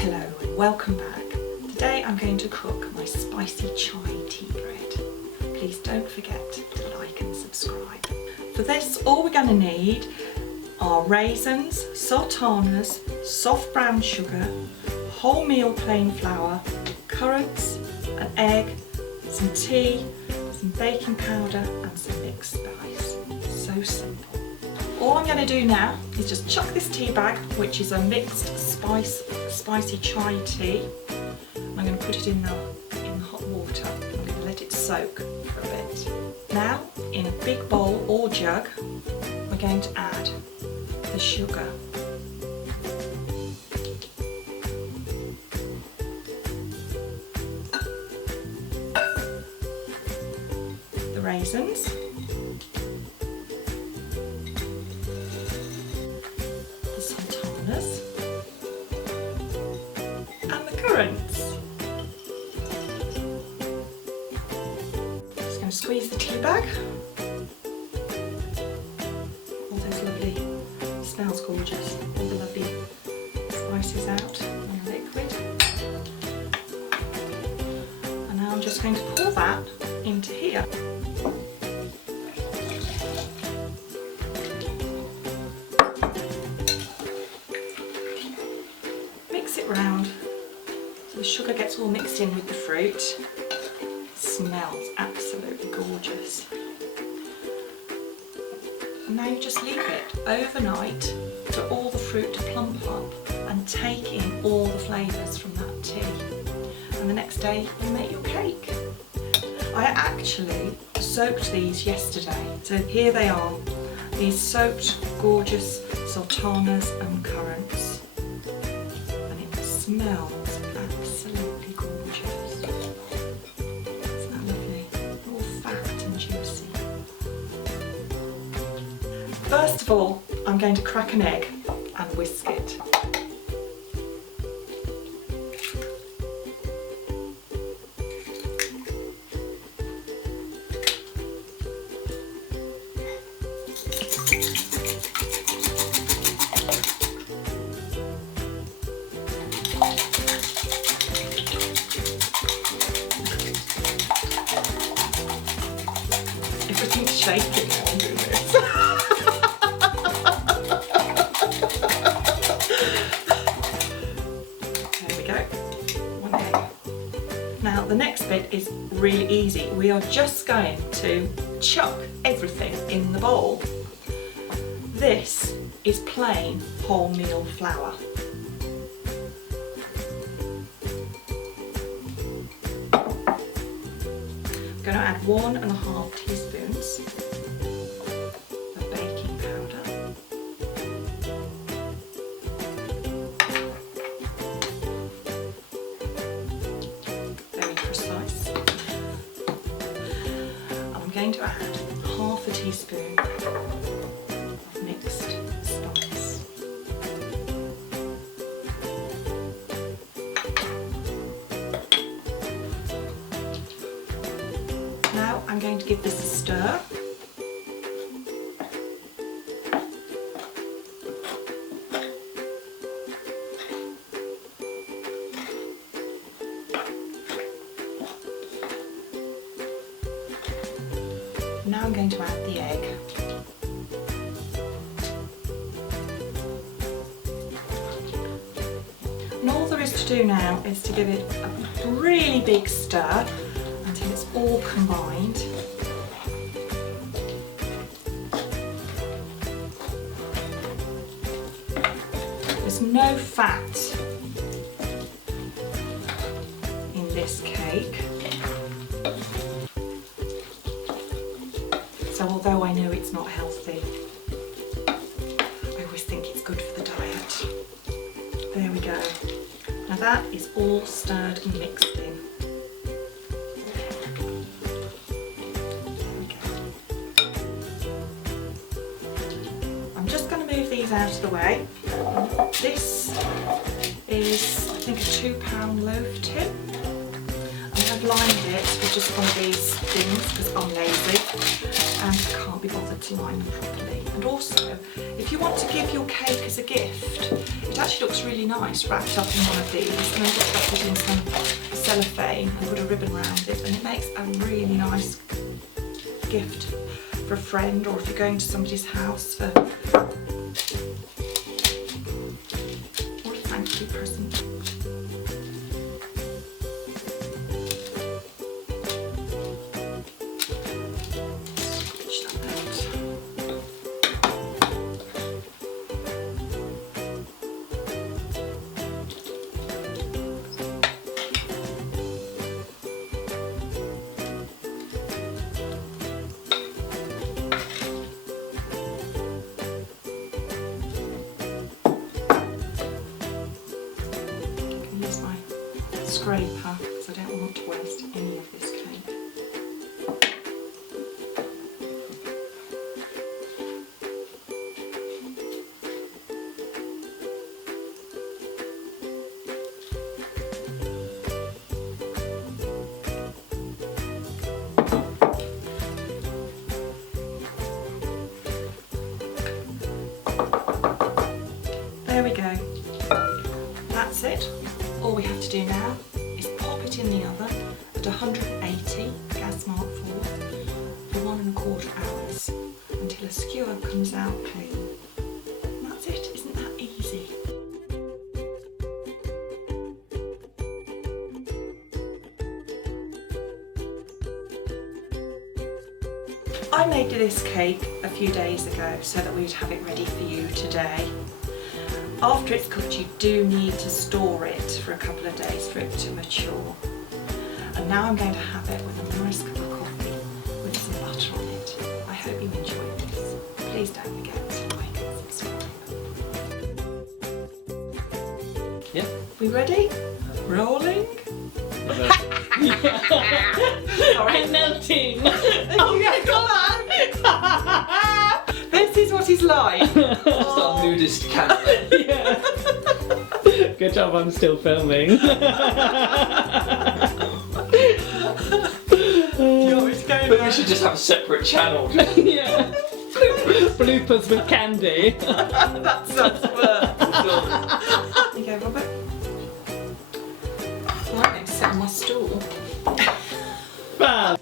Hello and welcome back. Today I'm going to cook my spicy chai tea bread. Please don't forget to like and subscribe. For this, all we're going to need are raisins, sultanas, soft brown sugar, wholemeal plain flour, currants, an egg, some tea, some baking powder and some mixed spice. So simple. All I'm going to do now is just chuck this tea bag, which is a mixed spicy chai tea. I'm going to put it in the hot water. I'm going to let it soak for a bit. Now, in a big bowl or jug, we're going to add the sugar. The raisins. The sultanas. And the currants. Just going to squeeze the tea bag. All those lovely, smells gorgeous, all the lovely spices out in the liquid. And now I'm just going to pour that into here. Mix it round so the sugar gets all mixed in with the fruit. It smells absolutely gorgeous. And now you just leave it overnight for all the fruit to plump up and take in all the flavours from that tea. And the next day you make your cake. I actually soaked these yesterday, so here they are, these soaked gorgeous sultanas and currants, and it smells absolutely gorgeous. Isn't that lovely? All fat and juicy. First of all, I'm going to crack an egg and whisk it. Everything's shaking now I'm doing this. There we go, one egg. Now the next bit is really easy. We are just going to chuck everything in the bowl. This is plain wholemeal flour. I'm going to add 1.5 teaspoons of baking powder, very precise, and I'm going to add 1/2 teaspoon of mixed spice. Now I'm going to give this a stir. Now I'm going to add the egg. And all there is to do now is to give it a really big stir until it's all combined. There's no fat in this cake, so although I know it's not healthy, I always think it's good for the diet. There we go. Now that is all stirred and mixed in. I'm just going to move these out of the way. This is, I think, a £2 loaf tin. I'm I've lined it with just one of these things because I'm lazy and can't be bothered to line them properly. And also, if you want to give your cake as a gift, it actually looks really nice wrapped up in one of these, and then just wrap it in some cellophane and put a ribbon around it, and it makes a really nice gift for a friend, or if you're going to somebody's house for what a thank you present. Switch that out. Scraper because I don't want to waste any of this cake. There we go. That's it. All we have to do now is pop it in the oven at 180 gas mark for 1¼ hours until a skewer comes out clean. And that's it, isn't that easy? I made this cake a few days ago so that we'd have it ready for you today. After it's cooked, you do need to store it for a couple of days for it to mature. And now I'm going to have it with a nice cup of coffee with some butter on it. I hope you enjoy this. Please don't forget to like and subscribe. Yeah. We ready? Rolling? Sorry. I'm melting. Oh, yeah, come on! This is what he's like. Just our nudist candle. Yeah. Good job, I'm still filming. Do you want me to go But we should just have a separate channel. Yeah. Bloopers with candy. That sounds worse. There you go, Robert. I'm going to sit on my stool. Fab.